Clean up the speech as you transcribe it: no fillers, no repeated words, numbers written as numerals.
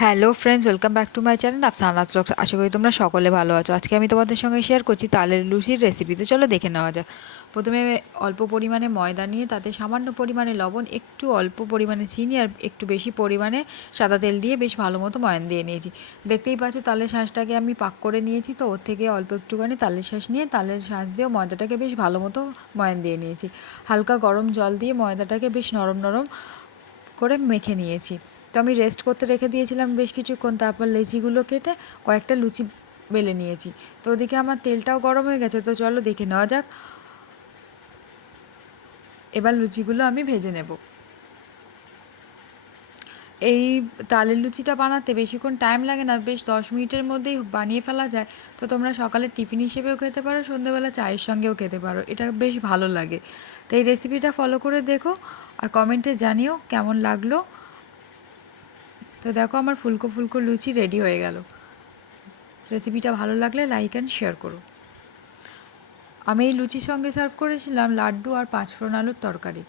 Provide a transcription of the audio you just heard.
Hello friends, welcome back to my channel Afsana blogs. আশা করি তোমরা সকলে ভালো আছো। আজকে আমি তোমাদের সঙ্গে শেয়ার করছি তালের লুচির রেসিপি। তো চলো দেখে নেওয়া যাক। প্রথমে অল্প পরিমাণে ময়দা নিয়ে তাতে সামান্য পরিমাণে লবণ, একটু অল্প পরিমাণে চিনি আর একটু বেশি পরিমাণে সাদা তেল দিয়ে বেশ ভালো মতো ময়ান দিয়ে নিয়েছি। দেখতেই পাচ্ছ তালের শাঁসটাকে আমি পাক করে নিয়েছি। তো ওর থেকে অল্প একটুখানি তালের শাঁস নিয়ে তালের শাঁস দিয়েও ময়দাটাকে বেশ ভালো মতো ময়ান দিয়ে নিয়েছি। হালকা গরম জল দিয়ে ময়দাটাকে বেশ নরম নরম করে মেখে নিয়েছি। তো আমি রেস্ট করতে রেখে দিয়েছিলাম বেশ কিছুক্ষণ। তারপর লেচিগুলো কেটে কয়েকটা লুচি বেলে নিয়েছি। তো ওদিকে আমার তেলটাও গরম হয়ে গেছে। তো চলো দেখে নেওয়া যাক। এবার লুচিগুলো আমি ভেজে নেব। এই তালের লুচিটা বানাতে বেশিক্ষণ টাইম লাগে না, বেশ 10 মিনিটের মধ্যেই বানিয়ে ফেলা যায়। তো তোমরা সকালে টিফিন হিসেবেও খেতে পারো, সন্ধ্যেবেলা চায়ের সঙ্গেও খেতে পারো, এটা বেশ ভালো লাগে। তো এই রেসিপিটা ফলো করে দেখো আর কমেন্টে জানিও কেমন লাগলো। তো দেখো আমার ফুলকো ফুলকো লুচি রেডি হয়ে গেল। রেসিপিটা ভালো লাগলে লাইক অ্যান্ড শেয়ার করো। আমি এই লুচির সঙ্গে সার্ভ করেছিলাম লাড্ডু আর পাঁচফোড়ন আলুর তরকারি।